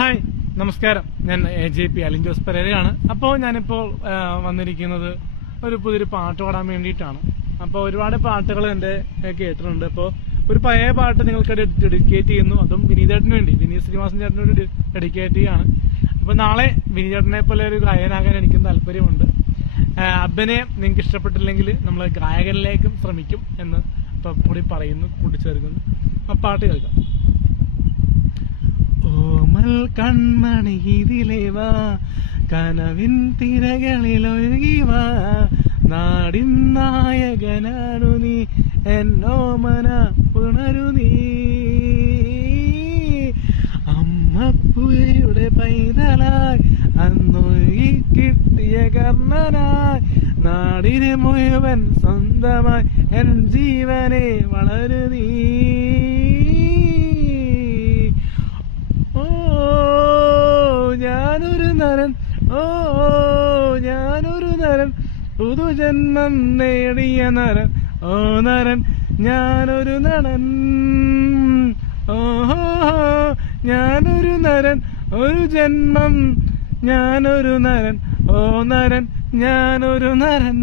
Hi, നമസ്കാരം. ഞാൻ AJP Alin Jose പെരേരയാണ്. അപ്പോൾ ഞാനിപ്പോൾ വന്നിരിക്കുന്നത് ഒരു പുതിയൊരു പാട്ട് പാടാൻ വേണ്ടിയിട്ടാണ്. അപ്പോൾ ഒരുപാട് പാട്ടുകൾ എൻ്റെ കേട്ടിട്ടുണ്ട്. അപ്പോൾ ഒരു പഴയ പാട്ട് നിങ്ങൾക്ക് ഡെഡിക്കേറ്റ് ചെയ്യുന്നു, അതും വിനീതേട്ടന് വേണ്ടി, വിനീത് ശ്രീനിവാസൻ ചേട്ടന് വേണ്ടി ഡെഡിക്കേറ്റ് ചെയ്യാണ്. അപ്പോൾ നാളെ വിനീതേട്ടനെ പോലെ ഒരു ഗായകനാകാൻ എനിക്കും താല്പര്യമുണ്ട്. അഭിനയം നിങ്ങൾക്ക് ഇഷ്ടപ്പെട്ടില്ലെങ്കിൽ നമ്മൾ ഗായകനിലേക്കും ശ്രമിക്കും എന്ന് കൂടി പറയുന്നു, കൂട്ടിച്ചേർക്കുന്നു. ആ പാട്ട് കേൾക്കാം. ഓമൽ കൺമണി ഇതിലേ വാ, കനവിൻ തിരകളിൽ ഒഴുകിവാ, നാടിൻ നായകനാണു നീ, എന്നോമന പുണരു നീ. അമ്മപ്പുഴയുടെ പൈതലായി അന്നൊഴുകി കിട്ടിയ കർണനായി, നാടിനെ മുഴുവൻ സ്വന്തമായി എൻ ജീവനെ വളരു നീ. ഞാനൊരു നരൻ, ഞാനൊരു നരൻ, പുതുജന്മം നേടിയ നരൻ, ഓ നരൻ, ഞാനൊരു നടൻ. ഓഹോ, ഞാനൊരു നരൻ, ഒരു ജന്മം, ഞാനൊരു നരൻ, ഓ നരൻ, ഞാനൊരു നരൻ.